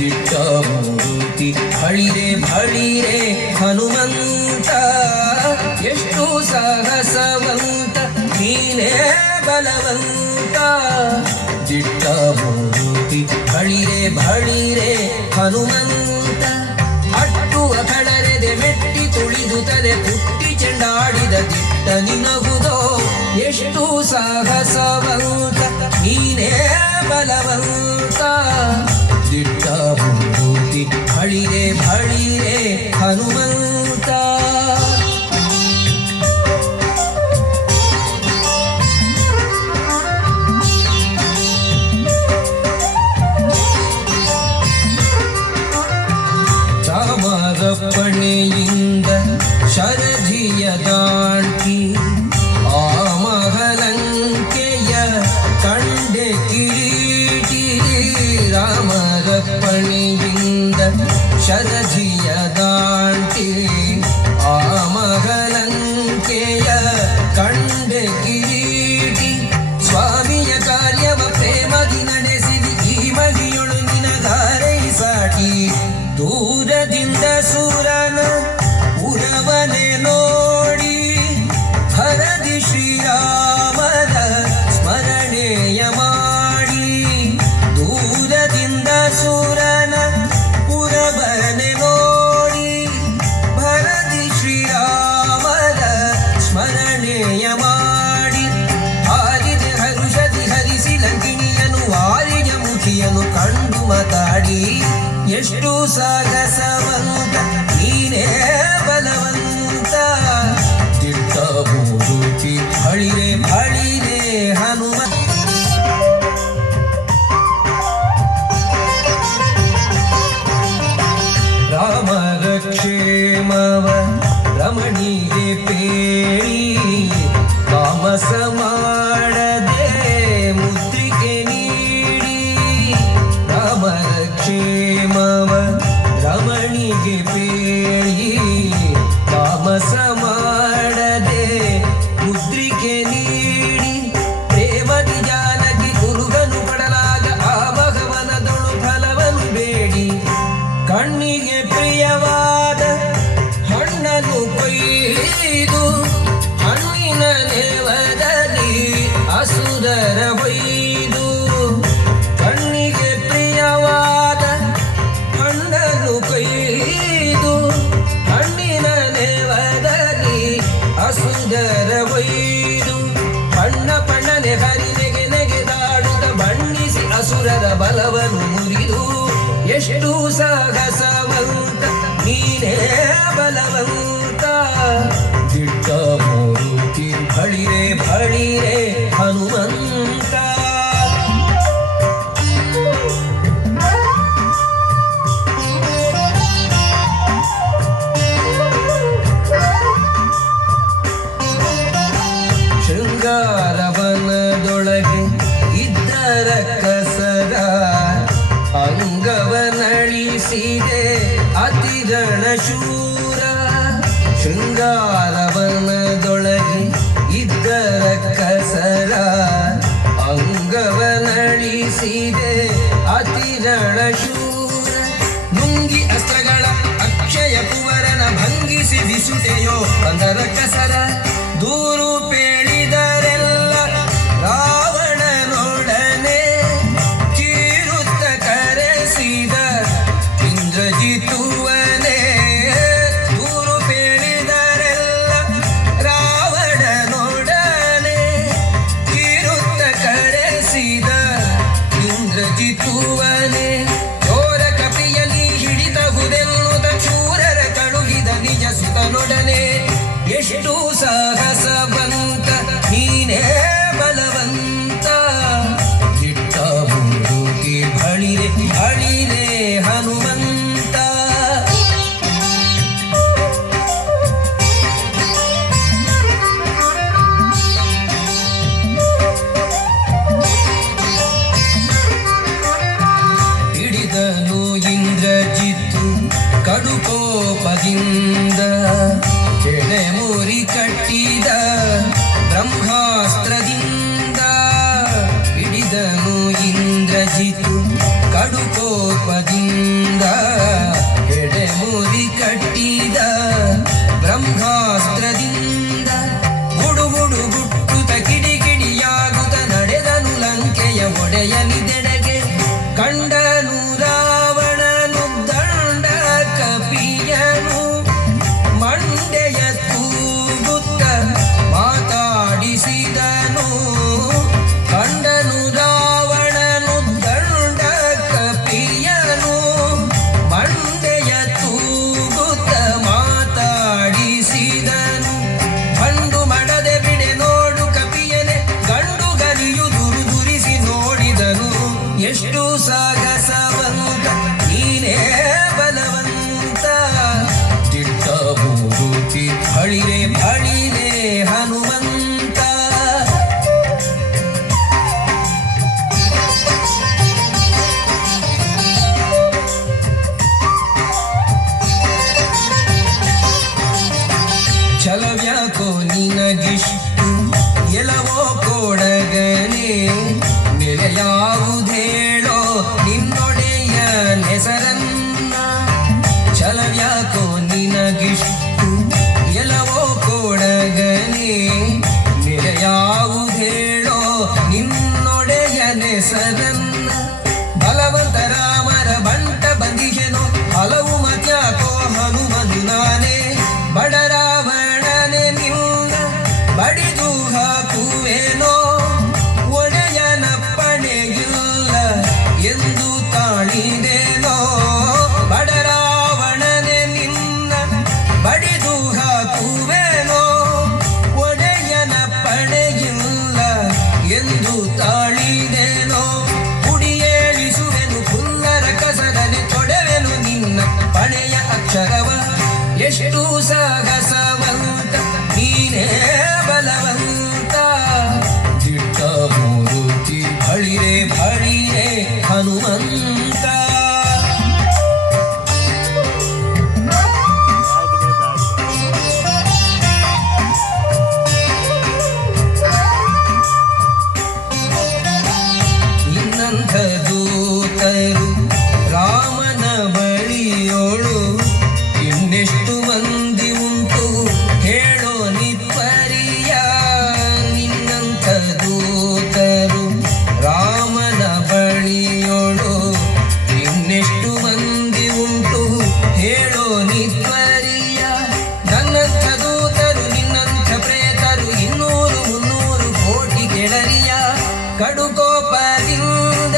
ದಿಟ್ಟ ಮೂರ್ತಿ ಬಳಿರೆ ಬಳಿರೆ ಹನುಮಂತ ಎಷ್ಟು ಸಾಹಸವಂತ ನೀನೇ ಬಲವಂತ ದಿಟ್ಟ ಮೂರ್ತಿ ಬಳಿರೆ ಬಳಿರೆ ಹನುಮಂತ ಅಟ್ಟುವ ಕಳರೆದೆ ಮೆಟ್ಟಿ ತುಳಿದುತ್ತದೆ ಪುಟ್ಟಿ ಚೆಂಡಾಡಿದ ದಿಟ್ಟ ನಿನಗುದೋ ಎಷ್ಟು ಸಾಹಸವಂತ ನೀನೇ ಬಲವಂತ ದಿಟ್ಟ ಮೂರ್ತಿ ಬಳಿರೆ ಬಳಿರೆ ಹನುಮಂತ ಪಣೆಯಿಂದ ಶರಧಿಯ ದಾಟಿ ಆ ಮಹಲಂಕೆಯ ಕಂಡೆ ಕಿರೀಟಿ ರಾಮರ ಪಣೆಯಿಂದ ಶರಧಿಯ ದಾಟಿ ಆ ಮಹಲಂಕೆಯ ಕಂಡೆ ಕಿರೀಟಿ ಸ್ವಾಮಿಯ ಕಾರ್ಯವ ಪ್ರೇಮದಿ ನಡೆಸಿದಿ ಈ ಮಗಿಯೊಳು ನಿನಗಾರೈ ಸಾಟಿ ದೂರದಿಂದ ಸೂರನ ಉರವನೆ ನೋಡಿ ಹರದಿ ಶ್ರೀರಾಮನ ಸ್ಮರಣೆಯ ಮಾಡಿ ದೂರದಿಂದ ಸೂರನ ಉರವನೆ ನೋಡಿ ಹರದಿ ಶ್ರೀರಾಮನ ಸ್ಮರಣೆಯ ಮಾಡಿ ಆದಿದೆ ಹರುಷದಿ ಹರಿಸಿ ಲಂಕಿಣಿಯನು ವಾರಿಯ ಮುಖಿಯನು ಕಂಡು ಮಾತಾಡಿ ಎಷ್ಟು ಸಾಹಸವಂತ ನೀನೇ ಬಲವಂತ ದಿಟ್ಟ ಮೂರ್ತಿ ಬಳಿರೆ ಬಳಿರೆ ಹನುಮಂತ ರಾಮರ ಕ್ಷೇಮವ ರಮಣಿಗೆ ಪೇಳಿ ತಾಮಸ ಮಾಡದೆ ಮುದ್ರಿಕೆ ನೀಡಿ ರಾಮರ ಕ್ಷೇಮವ ರಮಣಿಗೆ ಪೇಳಿ ತಾಮಸ ಮಾಡದೆ ಮುದ್ರಿಕೆ ನೀಡಿ ಪ್ರೇಮದಿ ಜಾನಕಿ ಕುರುಗನು ಪಡಲಾಗ ಆ ಭಗವನದೊಳು ಫಲವನ್ನು ಬೇಡಿ ಕಣ್ಣಿಗೆ ಪ್ರಿಯವಾದ ಹಣ್ಣನ್ನು ಕೊಯ್ದು ಹಣ್ಣಿನ ನೇವದಲ್ಲಿ ಅಸುರರ ಹೊಯ್ದು ಕಣ್ಣಿಗೆ ಪ್ರಿಯವಾದ ಹಣ್ಣನ್ನು ಕೊಯ್ದು ಹಣ್ಣಿನ ನೇವದಲ್ಲಿ ಅಸುರರ ಹೊಯ್ದು ಬಣ್ಣ ಬಣ್ಣನೆ ಹರಿನೆಗೆ ನೆಗೆದಾಡುತ್ತ ಬಣ್ಣಿಸಿ ಅಸುರರ ಬಲವನ್ನು ಮುರಿದು ಎಷ್ಟು ಸಾಹಸವಂತ ನೀನೇ ಬಲವಂತ ದಿಟ್ಟ ಮೂರ್ತಿ ಬಳಿರೆ ಬಳಿರೆ ಹನುಮಂತ ಶೃಂಗಾರವನದೊಳಗೆ ಇದ್ದರ ಕಸರ ಅಂಗವನಳಿಸಿದೆ ಅತಿರಣ ಶೂರ ಶೃಂಗಾರವನದೊಳಗೆ ಇದ್ದರ ಕಸರ ಅಂಗವನಳಿಸಿದೆ ಅತಿರಣ ಶೂರ ನುಂಗಿ ಅಸ್ತ್ರಗಳ ಅಕ್ಷಯ ಕುವರನ ಭಂಗಿಸಿ ದಿಸುಟೆಯೋ ಅಂದರ ಕಸರ ದೂರು ಪೇಳಿದರೆಲ್ಲ ರಾವಣನೊಡನೆ ಕೀರುತ್ತ ಕರೆಸಿದ ಇಂದ್ರಜಿತುವನೇ ದೂರು ಪೇಳಿದರೆಲ್ಲ ರಾವಣನೊಡನೆ ಕೀರುತ್ತ ಕರೆಸಿದ ಇಂದ್ರಜಿತುವನೇ ಚೋರ ಕಪಿಯಲ್ಲಿ ಹಿಡಿತಹುದೆನ್ನುತ್ತ ಶೂರರ ಕಳುಹಿದ ನಿಜ ಸುತನೊಡನೆ ಎಷ್ಟು ಸಾಹಸವಂತ ನೀನೇ ಬಲವಂತ ದಿಟ್ಟ ಮೂರ್ತಿ ಬಳಿರೆ ಬಳಿರೆ ಹನುಮಂತ ಹಿಡಿದನು ಇಂದ್ರಜಿತ್ತು ಕಡುಕೋಪದಿಂದ ಕೆಳೆ ಮುರಿ ಕಟ್ಟಿದ ಬ್ರಹ್ಮಾಸ್ತ್ರದಿಂದ ಹಿಡಿದನು ಇಂದ್ರಜಿತು ಕಡುಕೋಪದಿಂದ ಎಡೆಮುರಿ ಕಟ್ಟಿದ ಬ್ರಹ್ಮಾಸ್ತ್ರದಿಂದ ಗುಡುಗುಡು ಗುಟ್ಟುತ ಕಿಡಿಕಿಡಿಯಾಗುತ್ತ ನಡೆದನು ಲಂಕೆಯ ಒಡೆಯನಿದೆಡೆಗೆ. ಕಂಡನು ರಾವಣನು ದಂಡ ಕಪಿಯನು ಮಂಡೆಯ ತೂಗುತ್ತ ಮಾತಾಡಿಸಿದನು. ಕಂಡನು ರಾವಣನು ದಂಡ ಕಪಿಯನು ಮಂಡೆಯ ತೂಗುತ್ತ ಮಾತಾಡಿಸಿದನು. ಗಂಡು ಮಡದೆ ಬಿಡೆ ನೋಡು ಕಪಿಯನೆ ಗಂಡು ಗಲಿಯು ದುರಿಸಿ ನೋಡಿದನು. ಎಷ್ಟು ಸಾಗಸವಂತ ನೀನೇ ಬಲವಂತ ದಿಟ್ಟ ಮೂರುತಿ ಹಳಿರೆ ಹಳಿರೆ ಹನುಮಂತ. ಛಲವ್ಯಾಕೋ ನಿನಗಿಷ್ಟು ಎಲವೋ ಕೊಡಗನೆ ನೆಲೆಯಾವುದೇಳೋ ನಿನ್ನೊಡೆಯ ನೆಸರನ್ನ. ಛಲವ್ಯಾಕೋ ನಿನಗಿಷ್ಟು ಎಲವೋ ಕೊಡಗನೆ ನೆಲೆಯಾವುದೇಳೋ ನಿನ್ನೊಡೆಯ ನೆಸರನ್ನ. ಬಲವಂತ ರಾಮರ ಬಂಟ ಬಂದಿಗೆನೋ ಹಲವು ಮತ್ಯಾಕೋ ಹನುಮನು ನಾನೇ. ಬಡರಾವಣನೆ ನಿನ್ನ ಬಡಿದು ಹಾಕುವೆನೋ ಒಡೆಯನ ಪಣೆಯಿಲ್ಲ ಎಂದು ತಾಳಿದೇನೋ. ಬಡರಾವಣನೆ ನಿನ್ನ ಬಡಿದು ಹಾಕುವೆನೋ ಒಡೆಯನ ಪಣೆಯಿಲ್ಲ ಎಂದು ತಾಳಿದೇನೋ. ಕುಡಿಯೇಳಿಸುವೆನು ಪುಲ್ಲರ ಕಸದನೆ ತೊಡೆವೆನು ನಿನ್ನ ಪಣೆಯ ಅಕ್ಷರವ. ಎಷ್ಟು ಸಾಗಸವಂತ ನೀನೇ ಬಲವಂತ ದಿಟ್ಟ ಮೂರುತಿ ಹಳಿರೆ ಹಳಿರೆ ಹನುಮಂತ. ಇನ್ನಂಥ ದೂತರು ರಾಮನ ಬಳಿಯೋಳು ಇನ್ನೆಷ್ಟು ಮಂದಿ ಉಂಟು ಹೇಳೋ ನಿಪ್ಪರಿಯ. ನಿನ್ನಂಥ ದೂತರು ರಾಮನ ಬಳಿಯೋಳು ಇನ್ನೆಷ್ಟು ಮಂದಿ ಉಂಟು ಹೇಳೋ ನಿಪ್ಪರಿಯ. ನನ್ನಂಥ ದೂತರು ನಿನ್ನಂಥ ಪ್ರೇತರು 200-300 ಕೋಟಿ ಗೆಳರಿಯ. ಕಡುಕೋಪದಿಂದ